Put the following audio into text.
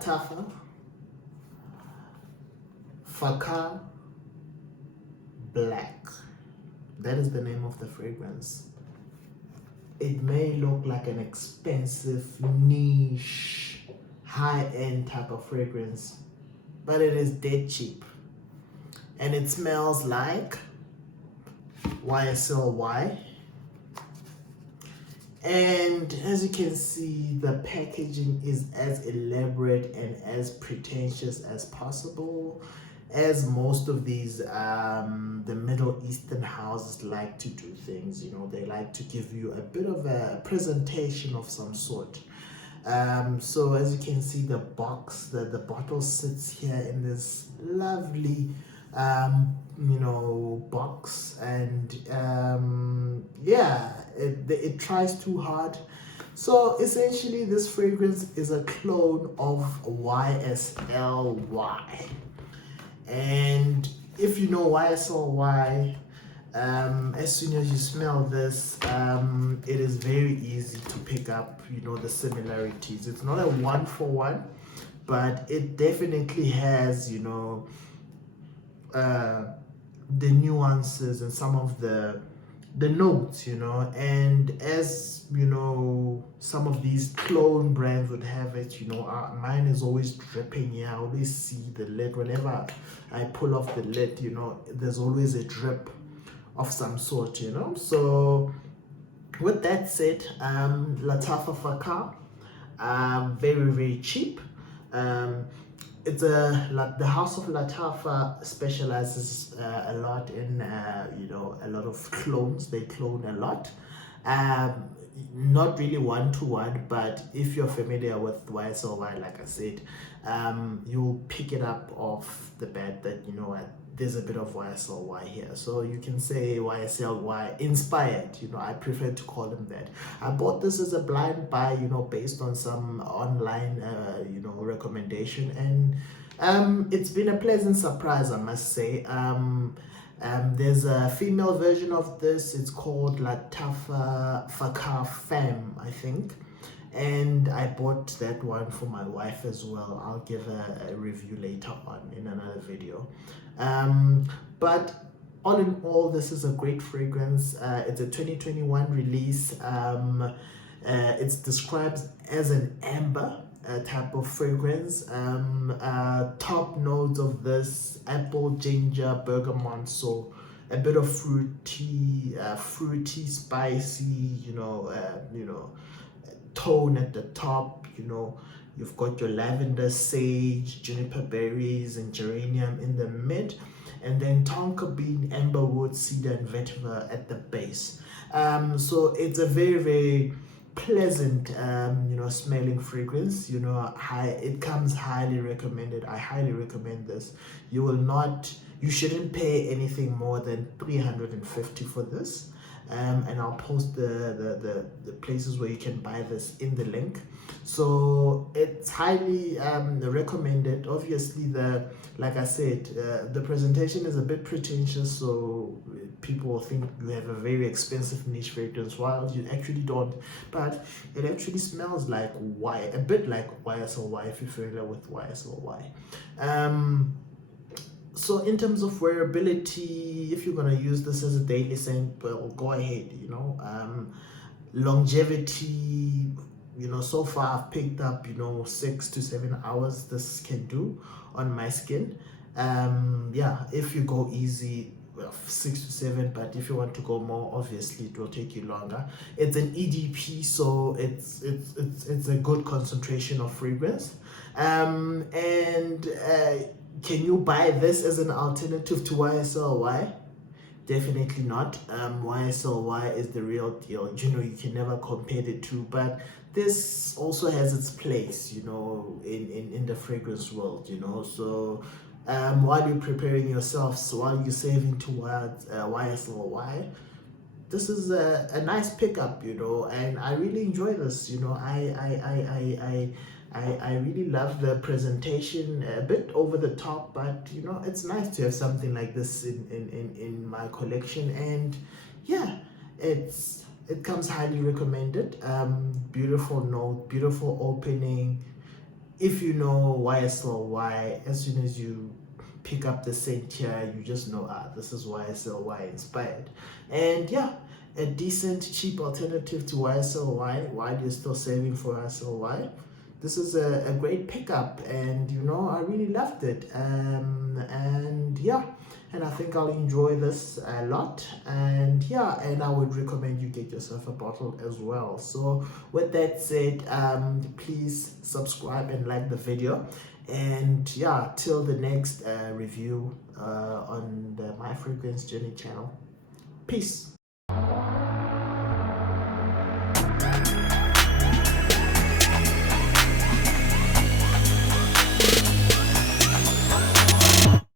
Lattafa Fakhar Black. That is the name of the fragrance. It may look like an expensive, niche, high-end type of fragrance, but it is dead cheap. And it smells like YSL. And as you can see, the packaging is as elaborate and as pretentious as possible, as most of these the Middle Eastern houses like to do things. You know, they like to give you a bit of a presentation of some sort. So as you can see, the box, the bottle sits here in this lovely box, and yeah, it tries too hard. So essentially this fragrance is a clone of YSLY, and if you know YSLY, as soon as you smell this, it is very easy to pick up, the similarities. It's not a one-for-one, but it definitely has, the nuances and some of the notes, and as some of these clone brands would have it, mine is always dripping here. I always see the lid whenever I pull off the lid, there's always a drip of some sort, so with that said, Lattafa Fakhar, very, very cheap. It's the House of Lattafa specializes a lot in a lot of clones. They clone a lot, not really one-to-one, but if you're familiar with YSLY, like I said, you'll pick it up off the bat that there's a bit of YSLY here. So you can say YSLY inspired, I prefer to call them that. I bought this as a blind buy, based on some online, recommendation, and it's been a pleasant surprise, I must say. There's a female version of this. It's called Lattafa Fakhar Femme, I think. And I bought that one for my wife as well. I'll give a review later on in another video. But all in all, this is a great fragrance. It's a 2021 release. It's described as an amber type of fragrance. Top notes of this: apple, ginger, bergamot. So a bit of fruity, spicy, tone at the top. You've got your lavender, sage, juniper berries, and geranium in the mid, and then tonka bean, amberwood, cedar, and vetiver at the base. So it's a very, very pleasant smelling fragrance. It comes highly recommended. I highly recommend this. You shouldn't pay anything more than 350 for this. And I'll post the places where you can buy this in the link. So it's highly recommended. Obviously, like I said, the presentation is a bit pretentious, so people think you have a very expensive niche fragrance, while you actually don't. But it actually smells like a bit like YSLY, if you're familiar with YSLY. So in terms of wearability, if you're going to use this as a daily scent, well, go ahead. Longevity, so far I've picked up 6 to 7 hours this can do on my skin. Yeah, if you go easy, well, 6 to 7, but if you want to go more, obviously it will take you longer. It's an EDP, so it's a good concentration of fragrance. Can you buy this as an alternative to YSLY? Definitely not. YSLY is the real deal. You can never compare the two, but this also has its place, in the fragrance world, So while you're preparing yourselves, while you're saving towards YSLY, this is a nice pickup, and I really enjoy this. I really love the presentation, a bit over the top, but it's nice to have something like this in my collection. And yeah, it comes highly recommended. Beautiful note, beautiful opening, if you know YSL, as soon as you pick up the scent here, you just know, this is YSL inspired. And yeah, a decent cheap alternative to YSL while you're still saving for YSL. This is a great pickup, and you know, I really loved it. And yeah, and I think I'll enjoy this a lot. And yeah, and I would recommend you get yourself a bottle as well. So with that said, please subscribe and like the video. And yeah, till the next review on the My Fragrance Journey channel. Peace.